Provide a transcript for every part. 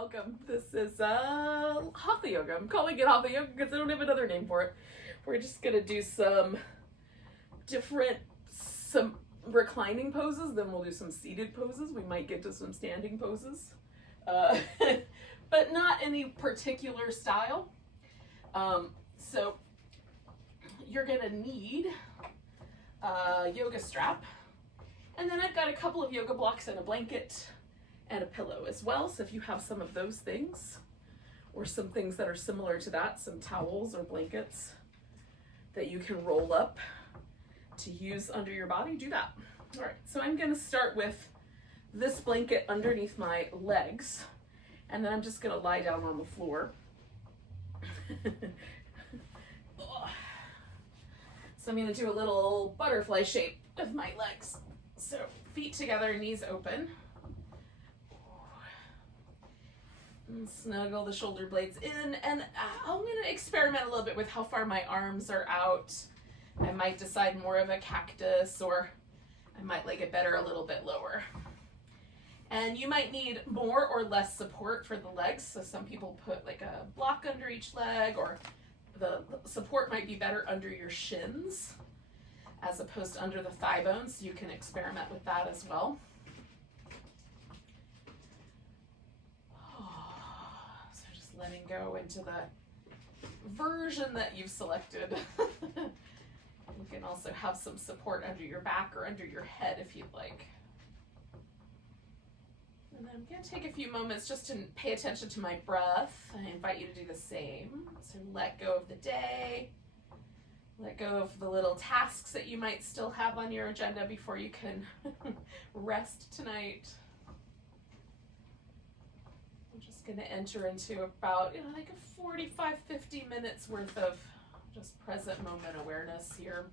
welcome. This is Hatha Yoga. I'm calling it Hatha Yoga because I don't have another name for it. We're just gonna do some reclining poses, then we'll do some seated poses. We might get to some standing poses, but not any particular style. So you're gonna need a yoga strap, and then I've got a couple of yoga blocks and a blanket and a pillow as well. So if you have some of those things, or some things that are similar to that, some towels or blankets that you can roll up to use under your body, do that. All right, so I'm gonna start with this blanket underneath my legs, and then I'm just gonna lie down on the floor. So I'm gonna do a little butterfly shape with my legs. So feet together, knees open. And snuggle the shoulder blades in, and I'm gonna experiment a little bit with how far my arms are out. I might decide more of a cactus, or I might like it better a little bit lower. And you might need more or less support for the legs. So some people put like a block under each leg, or the support might be better under your shins as opposed to under the thigh bones. You can experiment with that as well. So just letting go into the version that you've selected. You can also have some support under your back or under your head if you'd like. And then I'm going to take a few moments just to pay attention to my breath. I invite you to do the same. So let go of the day. Let go of the little tasks that you might still have on your agenda before you can rest tonight. I'm just going to enter into about, like a 45-50 minutes worth of just present moment awareness here.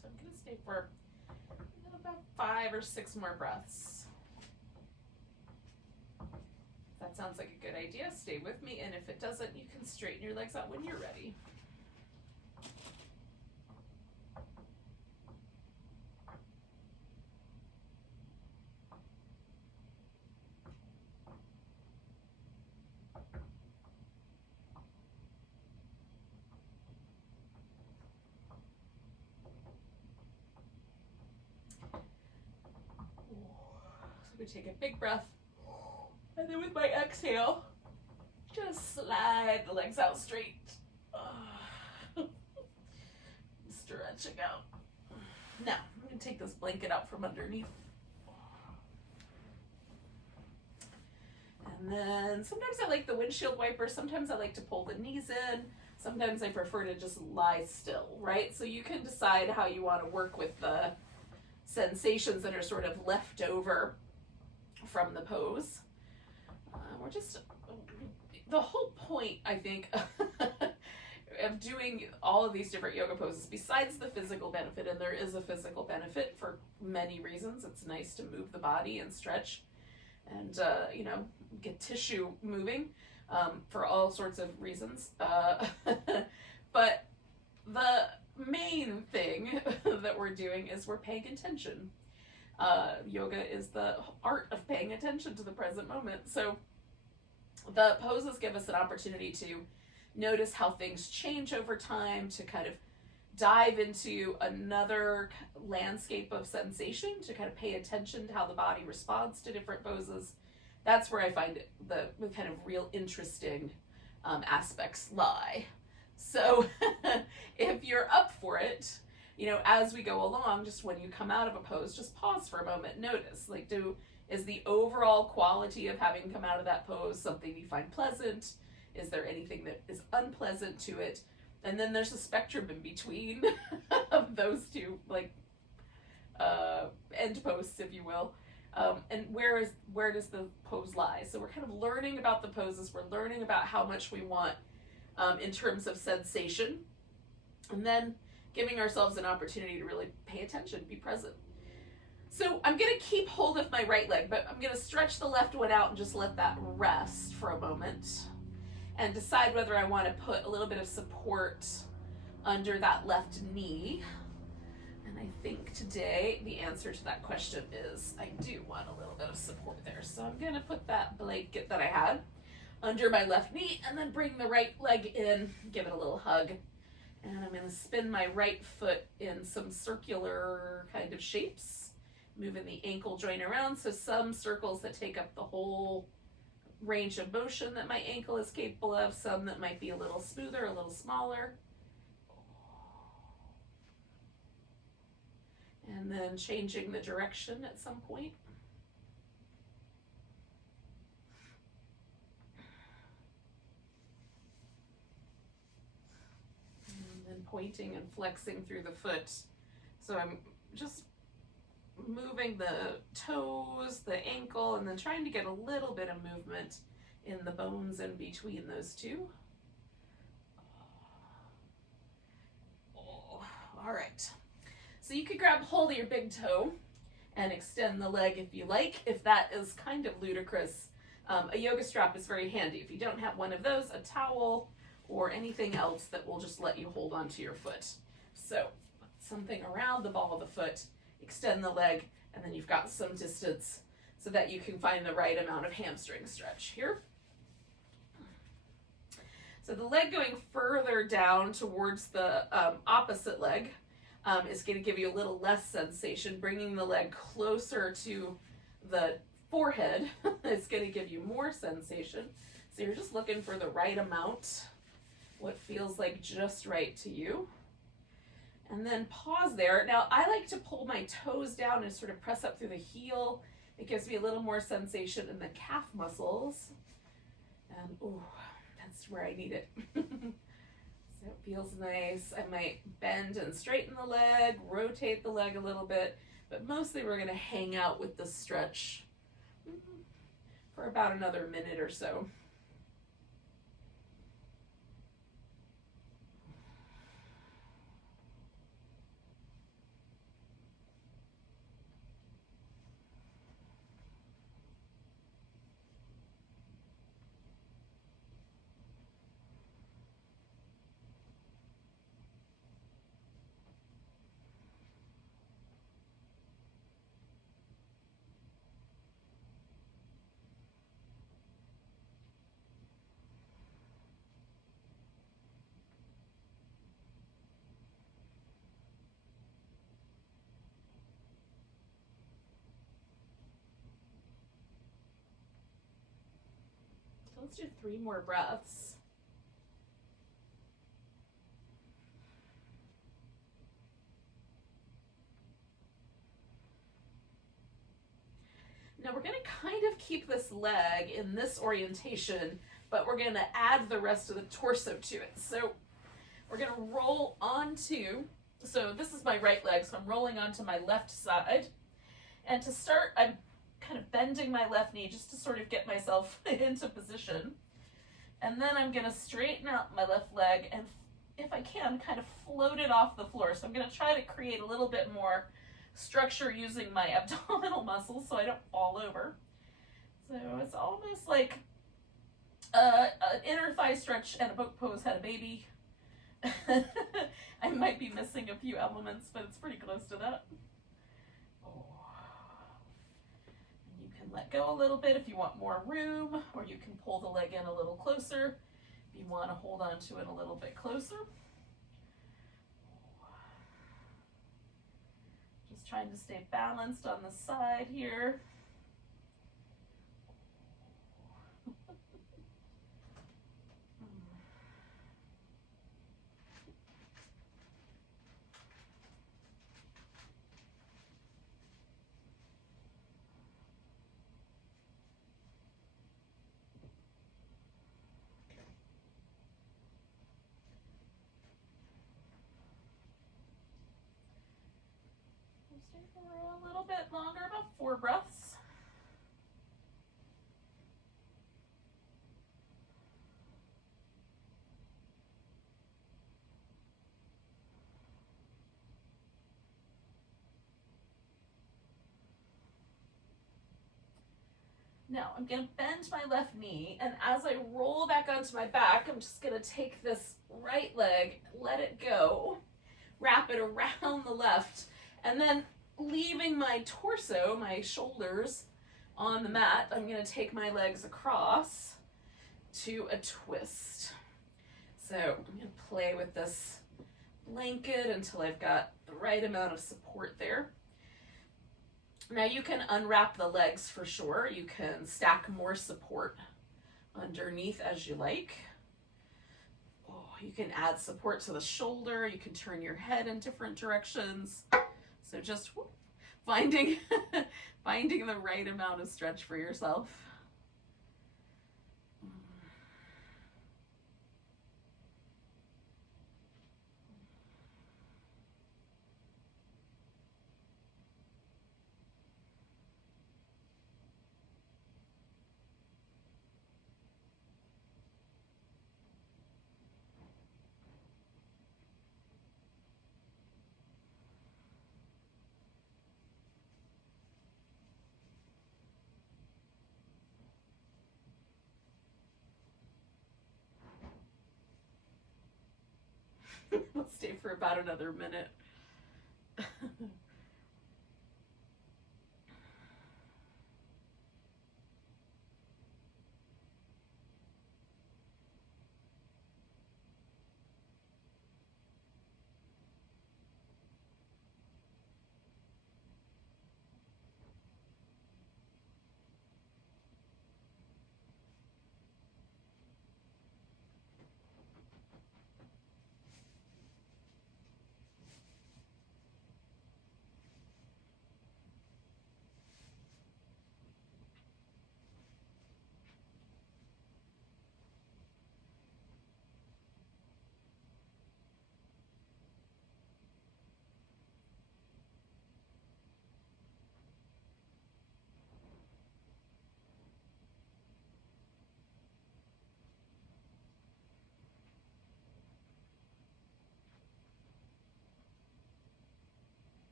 So I'm going to stay for about 5 or 6 more breaths. If that sounds like a good idea, stay with me, and if it doesn't, you can straighten your legs out when you're ready. We take a big breath, and then with my exhale, just slide the legs out straight. Stretching out. Now, I'm going to take this blanket out from underneath. And then sometimes I like the windshield wiper, sometimes I like to pull the knees in, sometimes I prefer to just lie still, right? So you can decide how you want to work with the sensations that are sort of left over from the pose. We're just, the whole point, I think, of doing all of these different yoga poses, besides the physical benefit, and there is a physical benefit for many reasons. It's nice to move the body and stretch and, get tissue moving for all sorts of reasons. But the main thing that we're doing is we're paying attention. yoga is the art of paying attention to the present moment. So the poses give us an opportunity to notice how things change over time, to kind of dive into another landscape of sensation, to kind of pay attention to how the body responds to different poses. That's where I find the kind of real interesting aspects lie. So if you're up for it, you know, as we go along, just when you come out of a pose, just pause for a moment, notice, like, is the overall quality of having come out of that pose something you find pleasant? Is there anything that is unpleasant to it? And then there's a spectrum in between of those two, like, end posts, if you will. And where does the pose lie? So we're kind of learning about the poses. We're learning about how much we want in terms of sensation, and then giving ourselves an opportunity to really pay attention, be present. So I'm going to keep hold of my right leg, but I'm going to stretch the left one out and just let that rest for a moment and decide whether I want to put a little bit of support under that left knee. And I think today the answer to that question is I do want a little bit of support there. So I'm going to put that blanket that I had under my left knee and then bring the right leg in, give it a little hug. And I'm going to spin my right foot in some circular kind of shapes, moving the ankle joint around. So some circles that take up the whole range of motion that my ankle is capable of, some that might be a little smoother, a little smaller. And then changing the direction at some point. Pointing and flexing through the foot. So I'm just moving the toes, the ankle, and then trying to get a little bit of movement in the bones in between those two. Oh, all right. So you could grab hold of your big toe and extend the leg if you like. If that is kind of ludicrous, a yoga strap is very handy. If you don't have one of those, a towel, or anything else that will just let you hold onto your foot. So something around the ball of the foot, extend the leg, and then you've got some distance so that you can find the right amount of hamstring stretch here. So the leg going further down towards the opposite leg is going to give you a little less sensation. Bringing the leg closer to the forehead is going to give you more sensation. So you're just looking for the right amount, what feels like just right to you. And then pause there. Now I like to pull my toes down and sort of press up through the heel. It gives me a little more sensation in the calf muscles. And ooh, that's where I need it. So it feels nice. I might bend and straighten the leg, rotate the leg a little bit, but mostly we're gonna hang out with the stretch for about another minute or so. Let's do 3 more breaths. Now we're going to kind of keep this leg in this orientation, but we're going to add the rest of the torso to it. So we're going to roll onto, so this is my right leg, so I'm rolling onto my left side. And to start, I'm kind of bending my left knee just to sort of get myself into position. And then I'm going to straighten out my left leg and, if I can, kind of float it off the floor. So I'm going to try to create a little bit more structure using my abdominal muscles so I don't fall over. So it's almost like an inner thigh stretch and a boat pose had a baby. I might be missing a few elements, but it's pretty close to that. can let go a little bit if you want more room, or you can pull the leg in a little closer if you want to hold on to it a little bit closer. Just trying to stay balanced on the side here. Stay for a little bit longer, about 4 breaths. Now I'm going to bend my left knee, and as I roll back onto my back, I'm just going to take this right leg, let it go, wrap it around the left, and then leaving my torso, my shoulders on the mat, I'm going to take my legs across to a twist. So I'm going to play with this blanket until I've got the right amount of support there. Now you can unwrap the legs for sure. You can stack more support underneath as you like. Oh, you can add support to the shoulder. You can turn your head in different directions. So just finding the right amount of stretch for yourself. We'll stay for about another minute.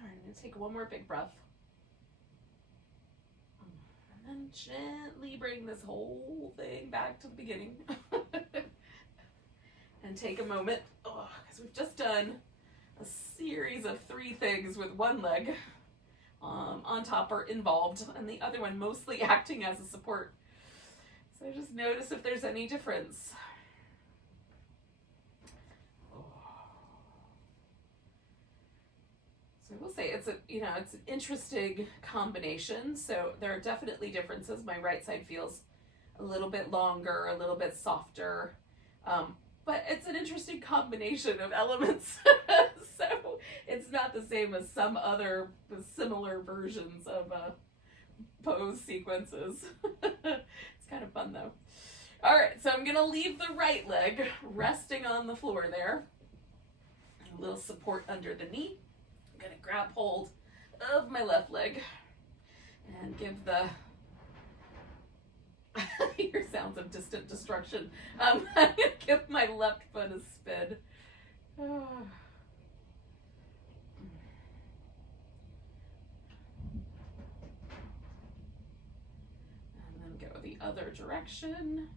All right, I'm going to take one more big breath. And then gently bring this whole thing back to the beginning. And take a moment, because we've just done a series of 3 things with one leg on top or involved, and the other one mostly acting as a support. So just notice if there's any difference. So I will say it's it's an interesting combination. So there are definitely differences. My right side feels a little bit longer, a little bit softer, but it's an interesting combination of elements. So it's not the same as some other similar versions of pose sequences. It's kind of fun though. All right, so I'm gonna leave the right leg resting on the floor there. A little support under the knee. I'm gonna grab hold of my left leg and give the hear sounds of distant destruction. I'm gonna give my left foot a spin. And then go the other direction.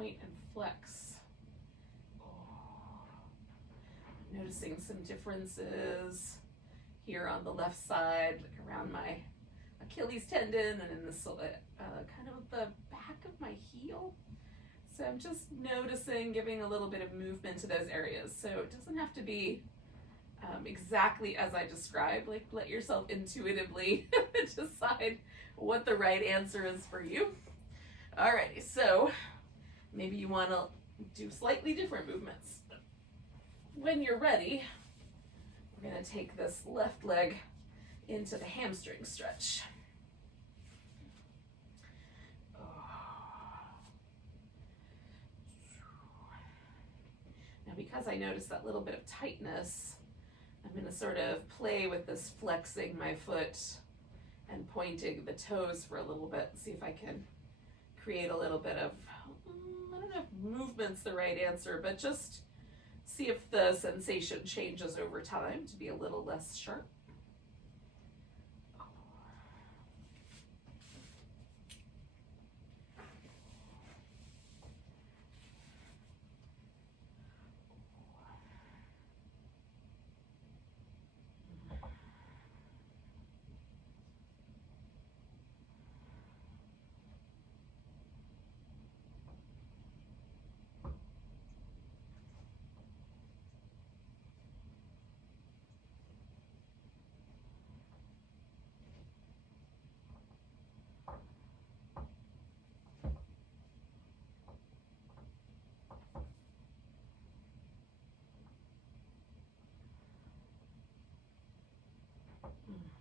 point and flex. Noticing some differences here on the left side, like around my Achilles tendon and in the kind of the back of my heel. So I'm just noticing, giving a little bit of movement to those areas. So it doesn't have to be exactly as I described. Like, let yourself intuitively decide what the right answer is for you. Alrighty, so maybe you want to do slightly different movements. When you're ready, we're going to take this left leg into the hamstring stretch. Now, because I noticed that little bit of tightness, I'm going to sort of play with this flexing my foot and pointing the toes for a little bit, see if I can create a little bit of, I don't know if movement's the right answer, but just see if the sensation changes over time to be a little less sharp.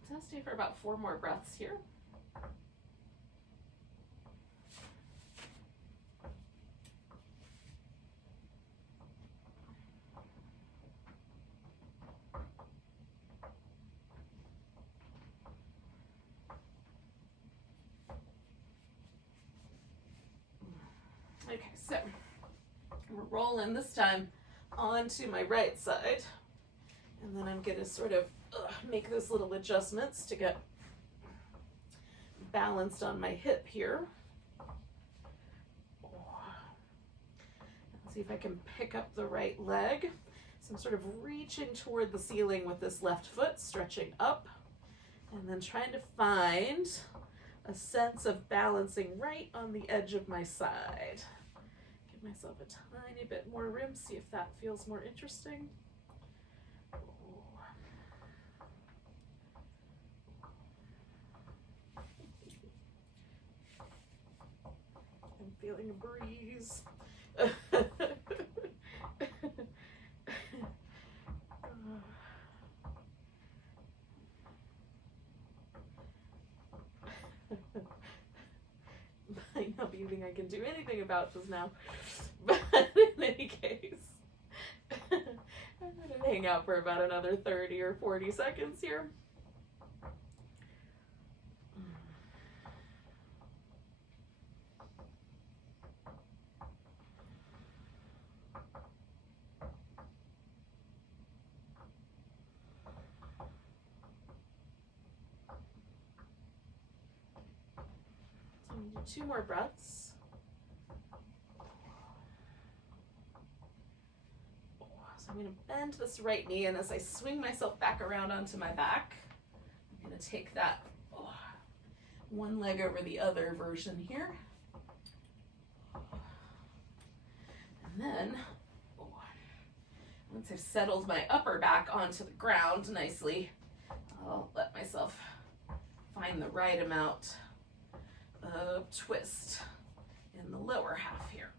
So I'll stay for about 4 more breaths here. Okay, so we're rolling this time onto my right side, and then I'm going to sort of make those little adjustments to get balanced on my hip here. See if I can pick up the right leg. So I'm sort of reaching toward the ceiling with this left foot, stretching up, and then trying to find a sense of balancing right on the edge of my side. Give myself a tiny bit more room, see if that feels more interesting. I'm feeling a breeze. Might not be anything I can do anything about just now, but in any case, I'm going to hang out for about another 30 or 40 seconds here. So I'm going to do 2 more breaths. So I'm going to bend this right knee, and as I swing myself back around onto my back, I'm going to take that one leg over the other version here. And then, once I've settled my upper back onto the ground nicely, I'll let myself find the right amount of twist in the lower half here.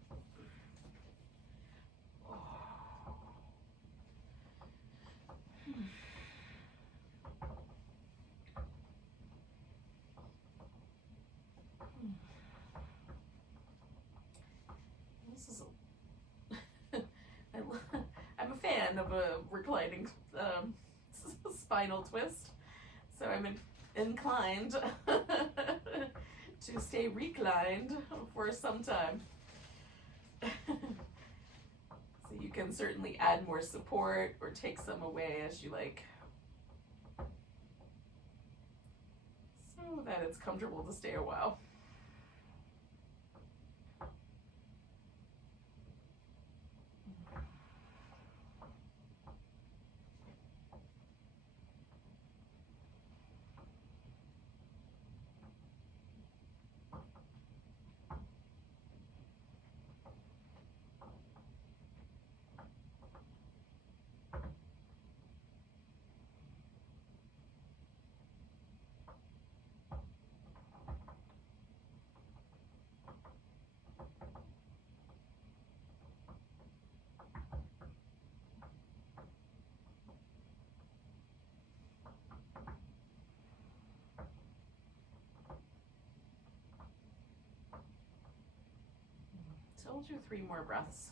This is I'm a fan of a reclining spinal twist, so I'm inclined to stay reclined for some time. So you can certainly add more support or take some away as you like, so that it's comfortable to stay a while. we'll do 3 more breaths.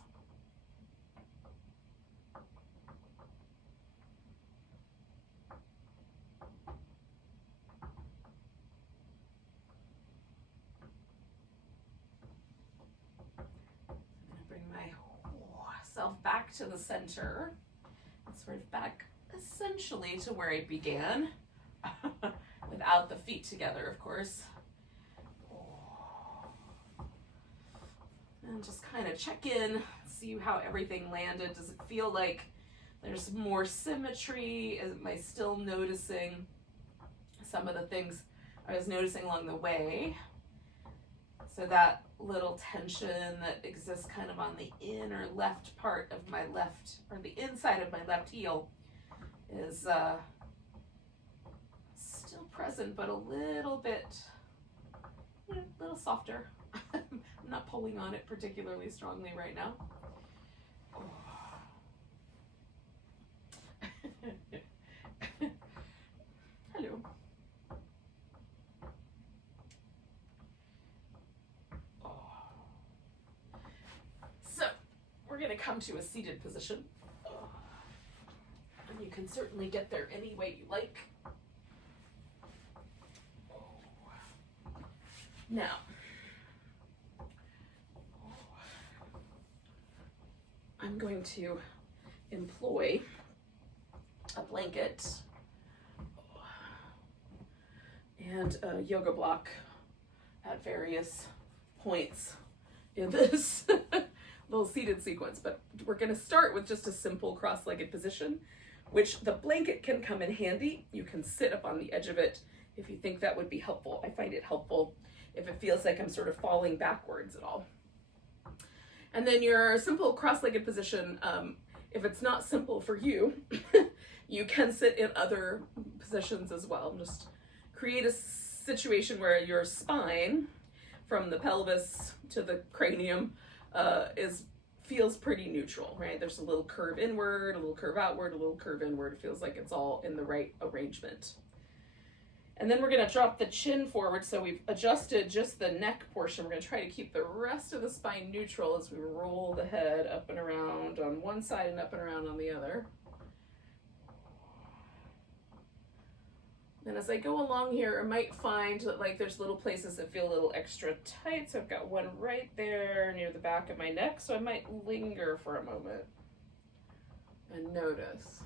Myself back to the center, sort of back essentially to where I began, without the feet together, of course. And just kind of check in, see how everything landed. Does it feel like there's more symmetry? Am I still noticing some of the things I was noticing along the way? So that little tension that exists kind of on the inner left part of my left, or the inside of my left heel, is still present, but a little bit, a little softer. I'm not pulling on it particularly strongly right now. Hello. So we're going to come to a seated position. And you can certainly get there any way you like. Now, I'm going to employ a blanket and a yoga block at various points in this little seated sequence, but we're going to start with just a simple cross-legged position, which the blanket can come in handy. You can sit up on the edge of it if you think that would be helpful. I find it helpful if it feels like I'm sort of falling backwards at all. And then your simple cross-legged position, if it's not simple for you, you can sit in other positions as well. Just create a situation where your spine, from the pelvis to the cranium, feels pretty neutral, right? There's a little curve inward, a little curve outward, a little curve inward. It feels like it's all in the right arrangement. And then we're going to drop the chin forward. So we've adjusted just the neck portion. We're going to try to keep the rest of the spine neutral as we roll the head up and around on one side and up and around on the other. And as I go along here, I might find that like there's little places that feel a little extra tight. So I've got one right there near the back of my neck. So I might linger for a moment and notice.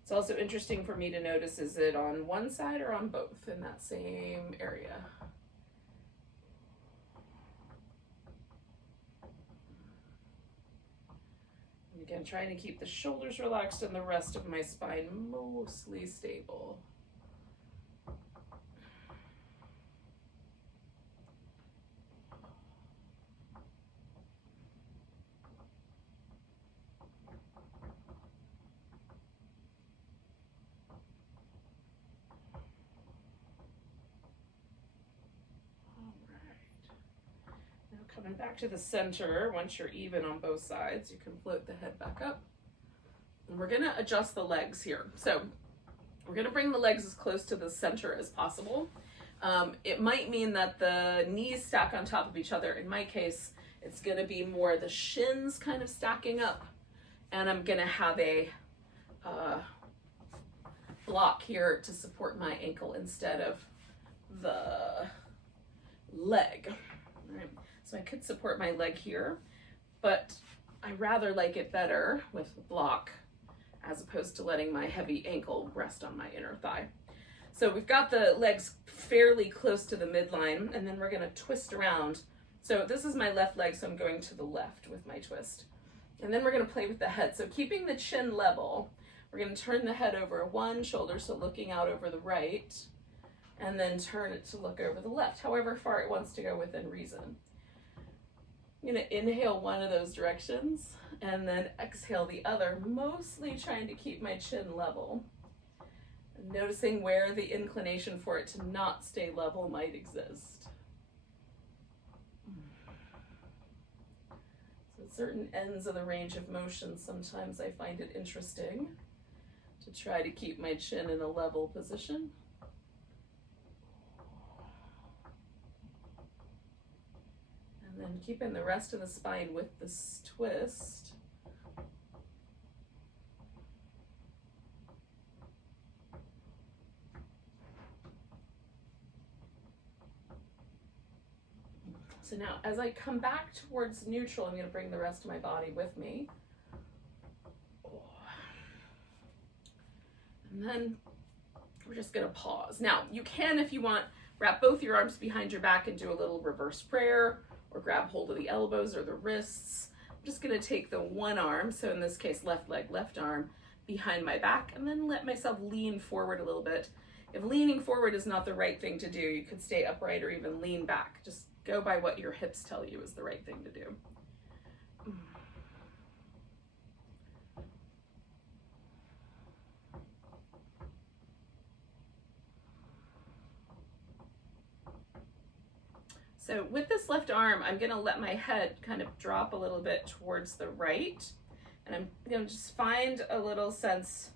It's also interesting for me to notice, is it on one side or on both in that same area? And again, trying to keep the shoulders relaxed and the rest of my spine mostly stable. Coming back to the center, once you're even on both sides, you can float the head back up. And we're gonna adjust the legs here. So we're gonna bring the legs as close to the center as possible. It might mean that the knees stack on top of each other. In my case, it's gonna be more the shins kind of stacking up, and I'm gonna have a block here to support my ankle instead of the leg. All right. So I could support my leg here, but I rather like it better with the block as opposed to letting my heavy ankle rest on my inner thigh. So we've got the legs fairly close to the midline, and then we're gonna twist around. So this is my left leg, so I'm going to the left with my twist. And then we're gonna play with the head. So keeping the chin level, we're gonna turn the head over one shoulder, so looking out over the right, and then turn it to look over the left, however far it wants to go within reason. I'm going to inhale one of those directions and then exhale the other, mostly trying to keep my chin level. And noticing where the inclination for it to not stay level might exist. So at certain ends of the range of motion, sometimes I find it interesting to try to keep my chin in a level position. And then keeping the rest of the spine with this twist. So now as I come back towards neutral, I'm going to bring the rest of my body with me. And then we're just going to pause. Now you can, if you want, wrap both your arms behind your back and do a little reverse prayer, or grab hold of the elbows or the wrists. I'm just going to take the one arm, so in this case left leg, left arm, behind my back, and then let myself lean forward a little bit. If leaning forward is not the right thing to do, you could stay upright or even lean back. Just go by what your hips tell you is the right thing to do. So with this left arm, I'm going to let my head kind of drop a little bit towards the right. And I'm going to just find a little sense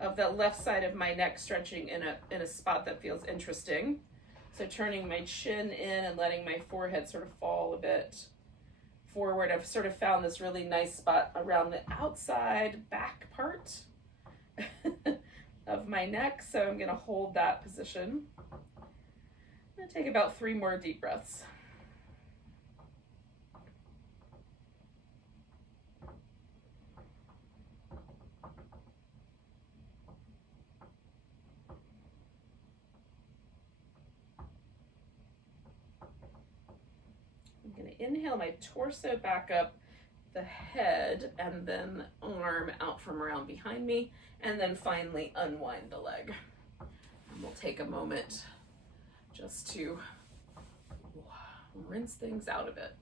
of the left side of my neck stretching in a spot that feels interesting. So turning my chin in and letting my forehead sort of fall a bit forward. I've sort of found this really nice spot around the outside back part of my neck. So I'm going to hold that position. I'm going to take about 3 more deep breaths. I'm going to inhale my torso back up, the head, and then arm out from around behind me, and then finally unwind the leg. And we'll take a moment just to rinse things out a bit.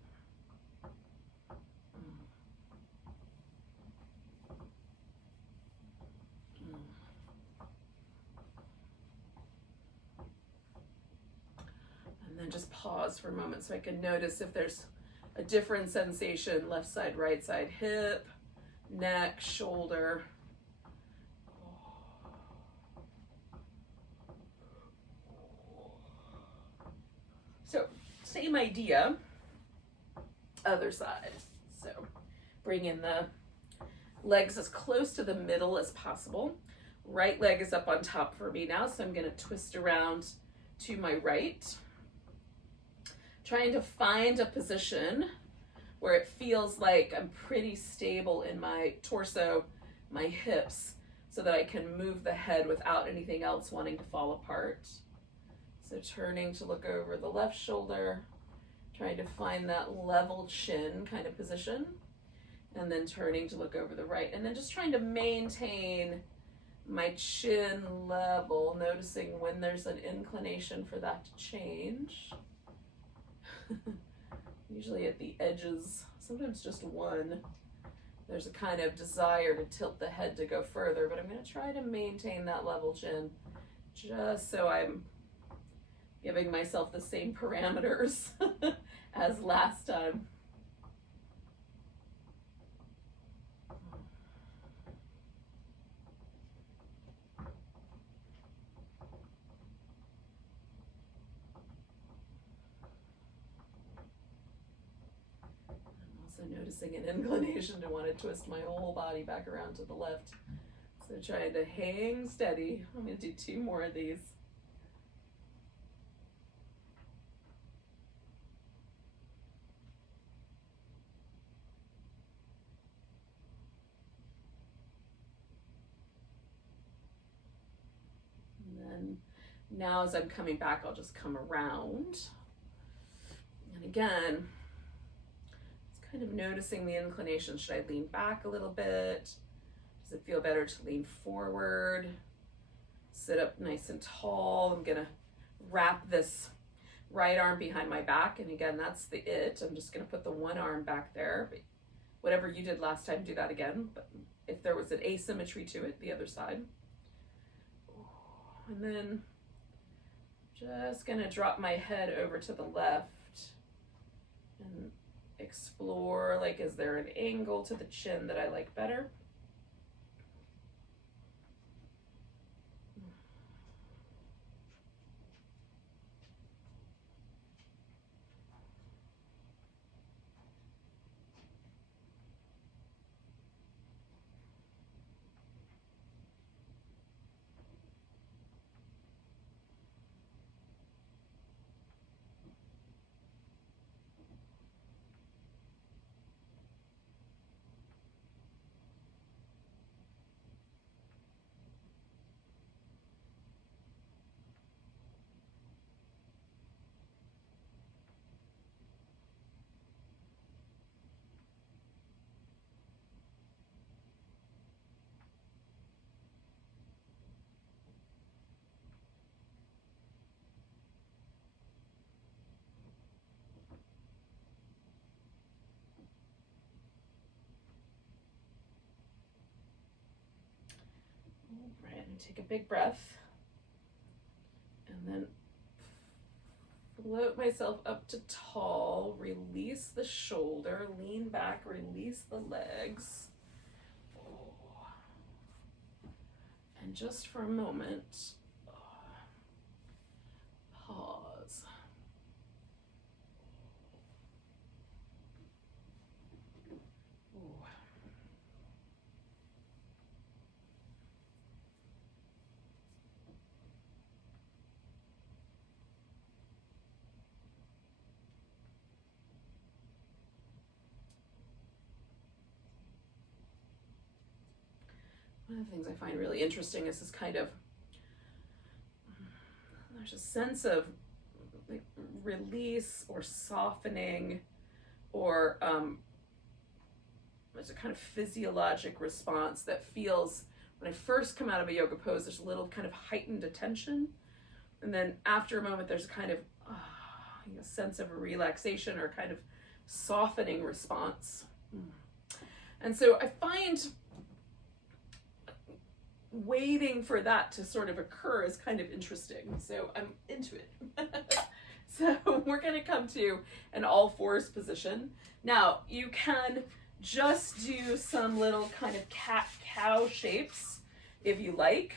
And then just pause for a moment so I can notice if there's a different sensation, left side, right side, hip, neck, shoulder. So same idea, other side. So bring in the legs as close to the middle as possible. Right leg is up on top for me now, so I'm going to twist around to my right. Trying to find a position where it feels like I'm pretty stable in my torso, my hips, so that I can move the head without anything else wanting to fall apart. So turning to look over the left shoulder, trying to find that level chin kind of position, and then turning to look over the right, and then just trying to maintain my chin level, noticing when there's an inclination for that to change. Usually at the edges, sometimes just one. There's a kind of desire to tilt the head to go further, but I'm going to try to maintain that level chin just so I'm giving myself the same parameters as last time. Noticing an inclination to want to twist my whole body back around to the left. So trying to hang steady. I'm going to do 2 more of these. And then now as I'm coming back, I'll just come around. And again, kind of noticing the inclination. Should I lean back a little bit? Does it feel better to lean forward? Sit up nice and tall. I'm gonna wrap this right arm behind my back, and again, that's the it. I'm just gonna put the one arm back there. But whatever you did last time, do that again. But if there was an asymmetry to it, the other side. And then just gonna drop my head over to the left and explore, like, is there an angle to the chin that I like better? take a big breath and then float myself up to tall, release the shoulder, lean back, release the legs. And just for a moment, pause. One of the things I find really interesting is this kind of, there's a sense of like release or softening, or there's a kind of physiologic response that feels, when I first come out of a yoga pose, there's a little kind of heightened attention. And then after a moment, there's a kind of a sense of a relaxation or kind of softening response. And so I find waiting for that to sort of occur is kind of interesting. So I'm into it. So we're going to come to an all fours position. Now you can just do some little kind of cat-cow shapes if you like.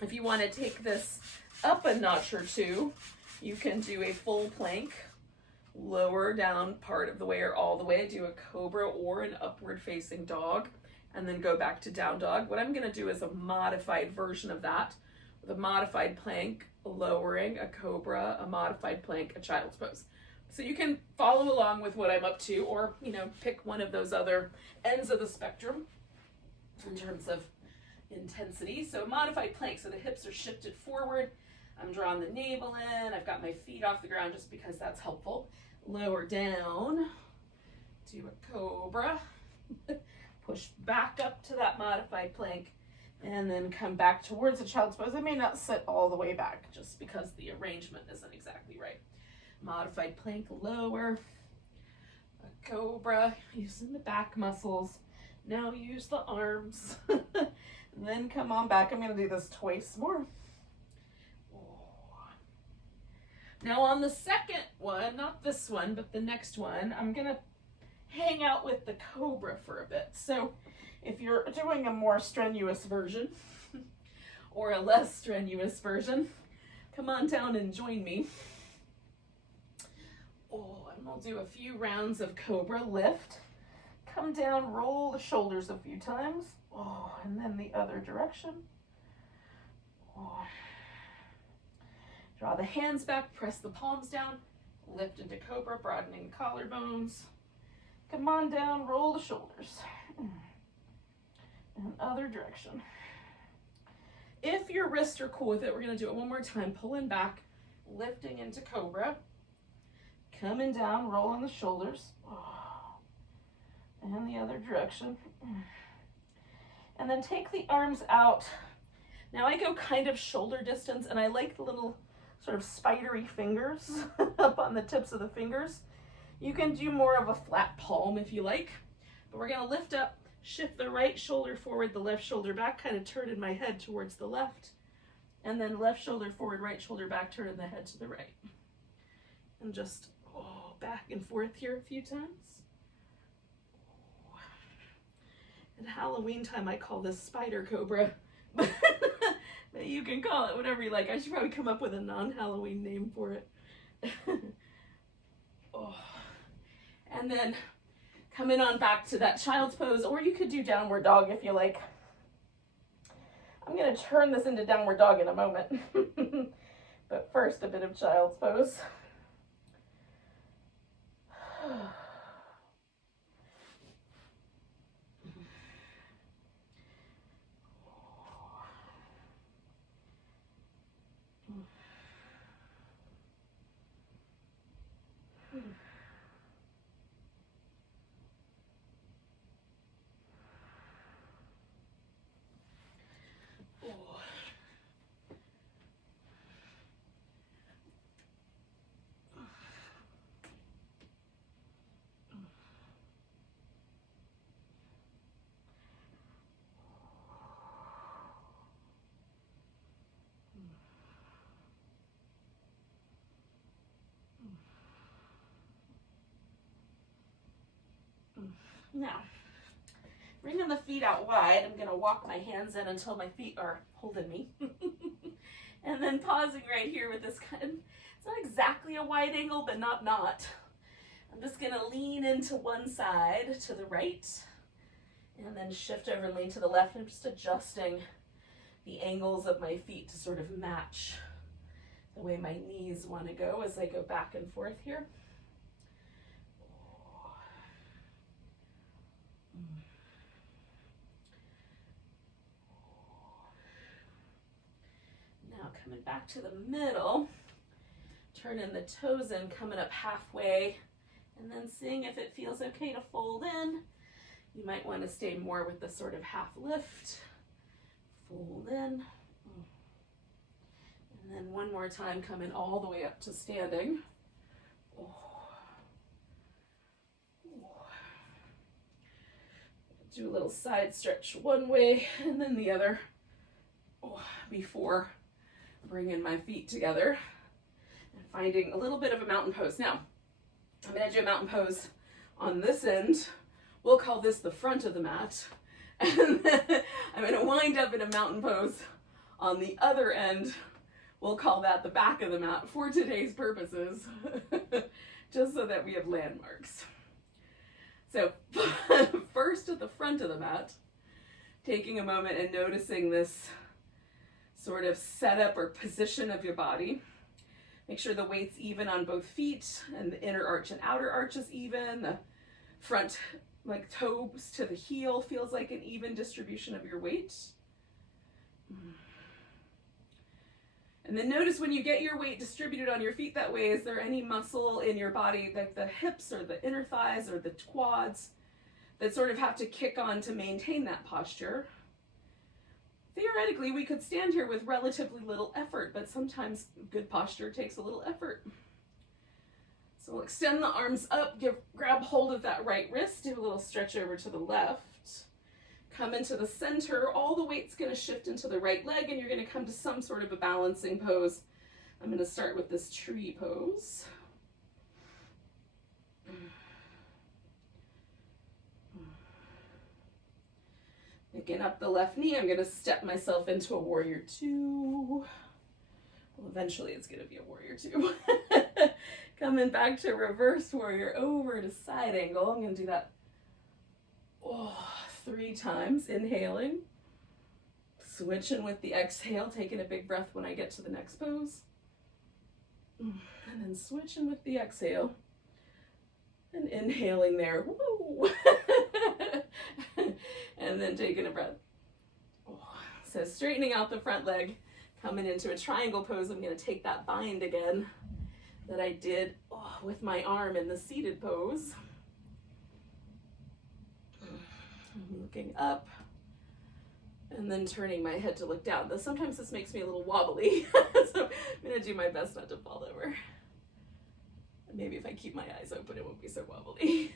If you want to take this up a notch or two, you can do a full plank, lower down part of the way or all the way, do a cobra or an upward facing dog, and then go back to down dog. What I'm going to do is a modified version of that, with a modified plank, lowering, a cobra, a modified plank, a child's pose. So you can follow along with what I'm up to, or, you know, pick one of those other ends of the spectrum in terms of intensity. So modified plank, so the hips are shifted forward. I'm drawing the navel in. I've got my feet off the ground just because that's helpful. Lower down, do a cobra. Push back up to that modified plank, and then come back towards the child's pose. I may not sit all the way back just because the arrangement isn't exactly right. Modified plank, lower, a cobra, using the back muscles. Now use the arms, and then come on back. I'm going to do this twice more. Now on the second one, not this one, but the next one, I'm going to hang out with the cobra for a bit. So if you're doing a more strenuous version or a less strenuous version, come on down and join me. And we'll do a few rounds of cobra. Lift, come down, roll the shoulders a few times. And then the other direction. Draw the hands back, press the palms down, lift into cobra, broadening the collarbones. Come on down, roll the shoulders. And other direction. If your wrists are cool with it, we're going to do it one more time. Pulling back, lifting into cobra. Coming down, rolling the shoulders. And the other direction. And then take the arms out. Now I go kind of shoulder distance, and I like the little sort of spidery fingers up on the tips of the fingers. You can do more of a flat palm if you like, but we're going to lift up, shift the right shoulder forward, the left shoulder back, kind of turning my head towards the left, and then left shoulder forward, right shoulder back, turning the head to the right. And just back and forth here a few times. At Halloween time, I call this spider cobra, but you can call it whatever you like. I should probably come up with a non-Halloween name for it. And then coming on back to that child's pose, or you could do downward dog if you like. I'm going to turn this into downward dog in a moment. But first, a bit of child's pose. Now, bringing the feet out wide, I'm going to walk my hands in until my feet are holding me. And then pausing right here with this kind of, it's not exactly a wide angle, but not. I'm just going to lean into one side to the right and then shift over and lean to the left. I'm just adjusting the angles of my feet to sort of match the way my knees want to go as I go back and forth here. Now coming back to the middle, turning the toes in, coming up halfway, and then seeing if it feels okay to fold in. You might want to stay more with the sort of half lift. Fold in. And then one more time, coming all the way up to standing. Do a little side stretch one way and then the other before bringing my feet together and finding a little bit of a mountain pose. Now, I'm going to do a mountain pose on this end. We'll call this the front of the mat. And then I'm going to wind up in a mountain pose on the other end. We'll call that the back of the mat for today's purposes, just so that we have landmarks. So first at the front of the mat, taking a moment and noticing this sort of setup or position of your body. Make sure the weight's even on both feet and the inner arch and outer arch is even. The front, like toes to the heel, feels like an even distribution of your weight. And then notice when you get your weight distributed on your feet that way, is there any muscle in your body, like the hips or the inner thighs or the quads, that sort of have to kick on to maintain that posture? Theoretically, we could stand here with relatively little effort, but sometimes good posture takes a little effort. So we'll extend the arms up, grab hold of that right wrist, do a little stretch over to the left. Come into the center, all the weight's going to shift into the right leg, and you're going to come to some sort of a balancing pose. I'm going to start with this tree pose. Picking up the left knee, I'm going to step myself into a warrior two. Well, eventually it's going to be a warrior two. Coming back to reverse warrior over to side angle. I'm going to do that 3 times, inhaling, switching with the exhale, taking a big breath when I get to the next pose, and then switching with the exhale, and inhaling there, woo! And then taking a breath. So straightening out the front leg, coming into a triangle pose. I'm going to take that bind again that I did with my arm in the seated pose. I'm looking up and then turning my head to look down. Though sometimes this makes me a little wobbly, so I'm going to do my best not to fall over. Maybe if I keep my eyes open, it won't be so wobbly.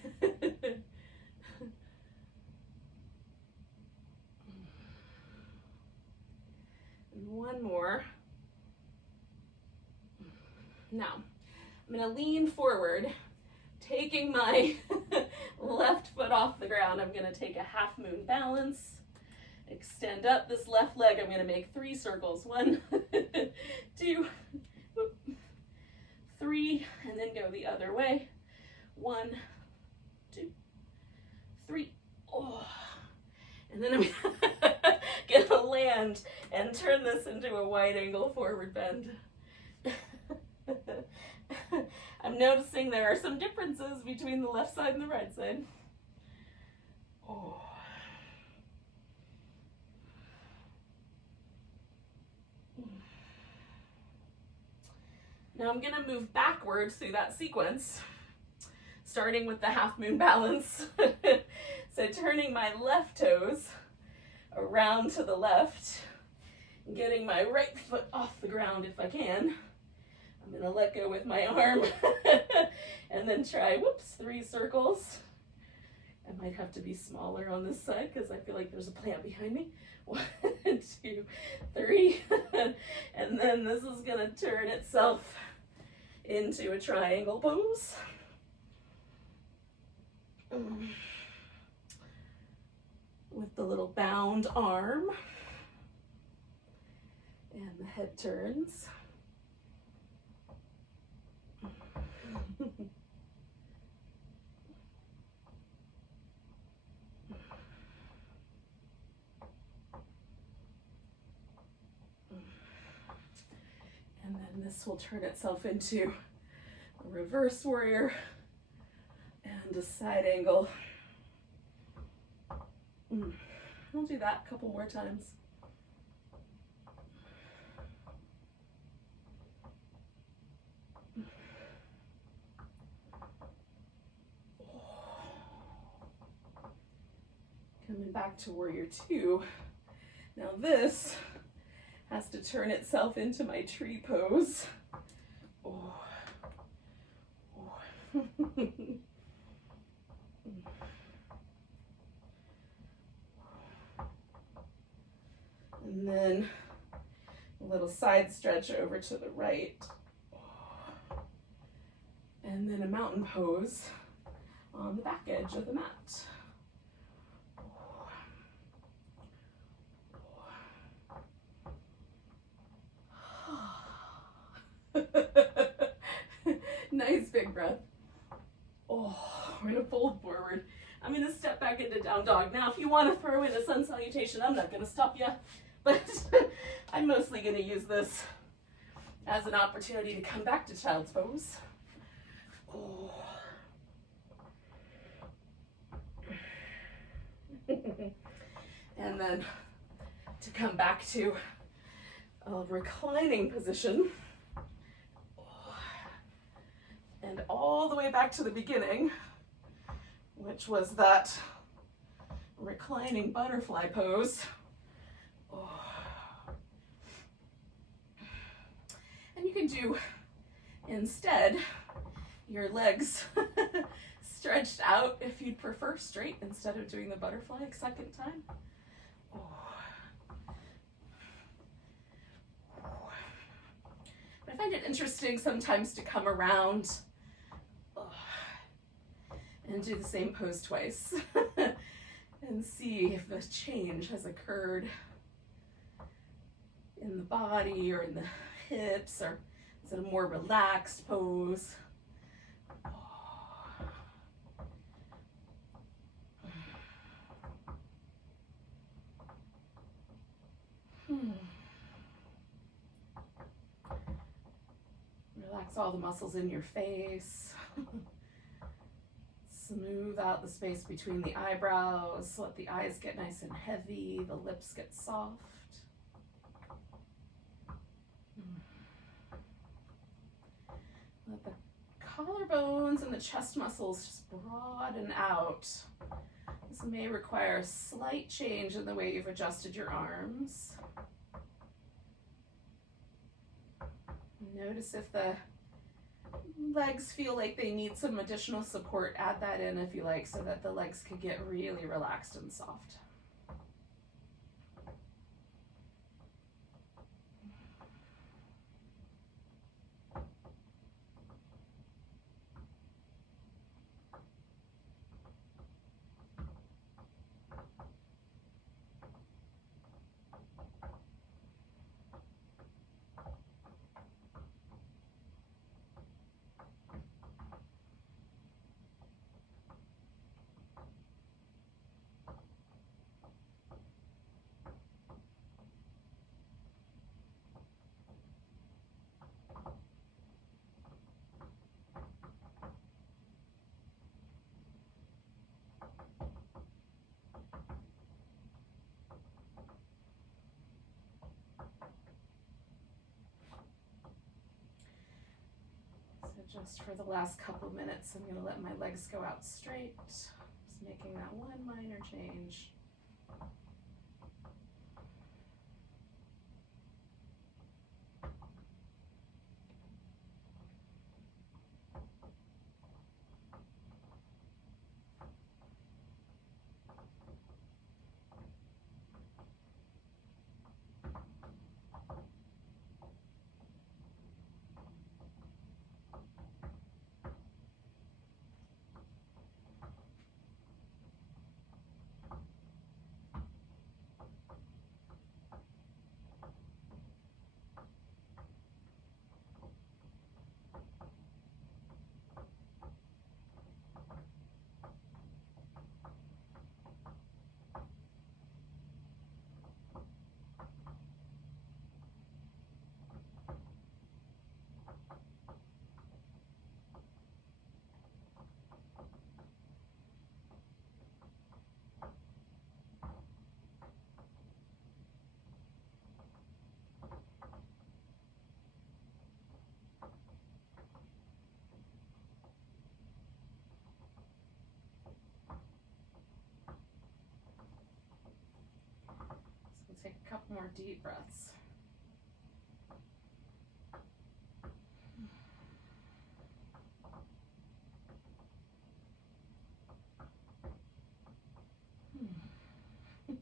And one more. Now, I'm going to lean forward, taking my left foot off the ground. I'm going to take a half moon balance, extend up this left leg. I'm going to make 3 circles. 1, 2, 3, and then go the other way. 1, 2, 3. And then I'm going to land and turn this into a wide angle forward bend. I'm noticing there are some differences between the left side and the right side. Now I'm going to move backwards through that sequence, starting with the half moon balance. So turning my left toes around to the left, getting my right foot off the ground if I can. I'm going to let go with my arm and then try, 3 circles. I might have to be smaller on this side because I feel like there's a plant behind me. 1, 2, 3. And then this is going to turn itself into a triangle pose. with the little bound arm. And the head turns. And then this will turn itself into a reverse warrior and a side angle. We'll do that a couple more times. Coming back to warrior two. Now this has to turn itself into my tree pose. Oh. Oh. And then a little side stretch over to the right. And then a mountain pose on the back edge of the mat. Nice big breath. Oh, we're gonna fold forward. I'm gonna step back into down dog. Now, if you want to throw in a sun salutation, I'm not gonna stop you, but I'm mostly gonna use this as an opportunity to come back to child's pose. Oh. And then to come back to a reclining position. And all the way back to the beginning, which was that reclining butterfly pose. Oh. And you can do, instead, your legs stretched out if you'd prefer, straight, instead of doing the butterfly a second time. Oh. But I find it interesting sometimes to come around and do the same pose twice and see if the change has occurred in the body or in the hips, or is it a more relaxed pose? Relax all the muscles in your face. Smooth out the space between the eyebrows. Let the eyes get nice and heavy. The lips get soft. Let the collarbones and the chest muscles just broaden out. This may require a slight change in the way you've adjusted your arms. Notice if the legs feel like they need some additional support, add that in if you like, so that the legs can get really relaxed and soft. Just for the last couple minutes, I'm going to let my legs go out straight, just making that one minor change. A couple more deep breaths.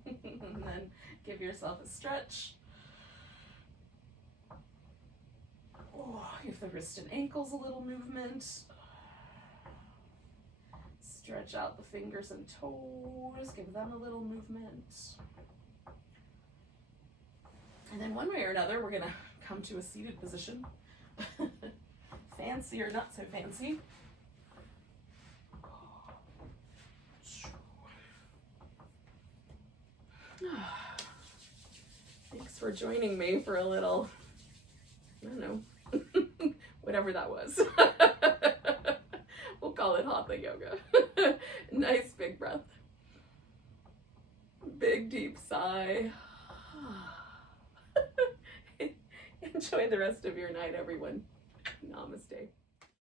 And then give yourself a stretch. Oh, give the wrist and ankles a little movement. Stretch out the fingers and toes, give them a little movement. And then one way or another, we're gonna come to a seated position. Fancy or not so fancy. Thanks for joining me for a little, I don't know, whatever that was. We'll call it Hatha Yoga. Nice big breath. Big deep sigh. Enjoy the rest of your night, everyone. Namaste.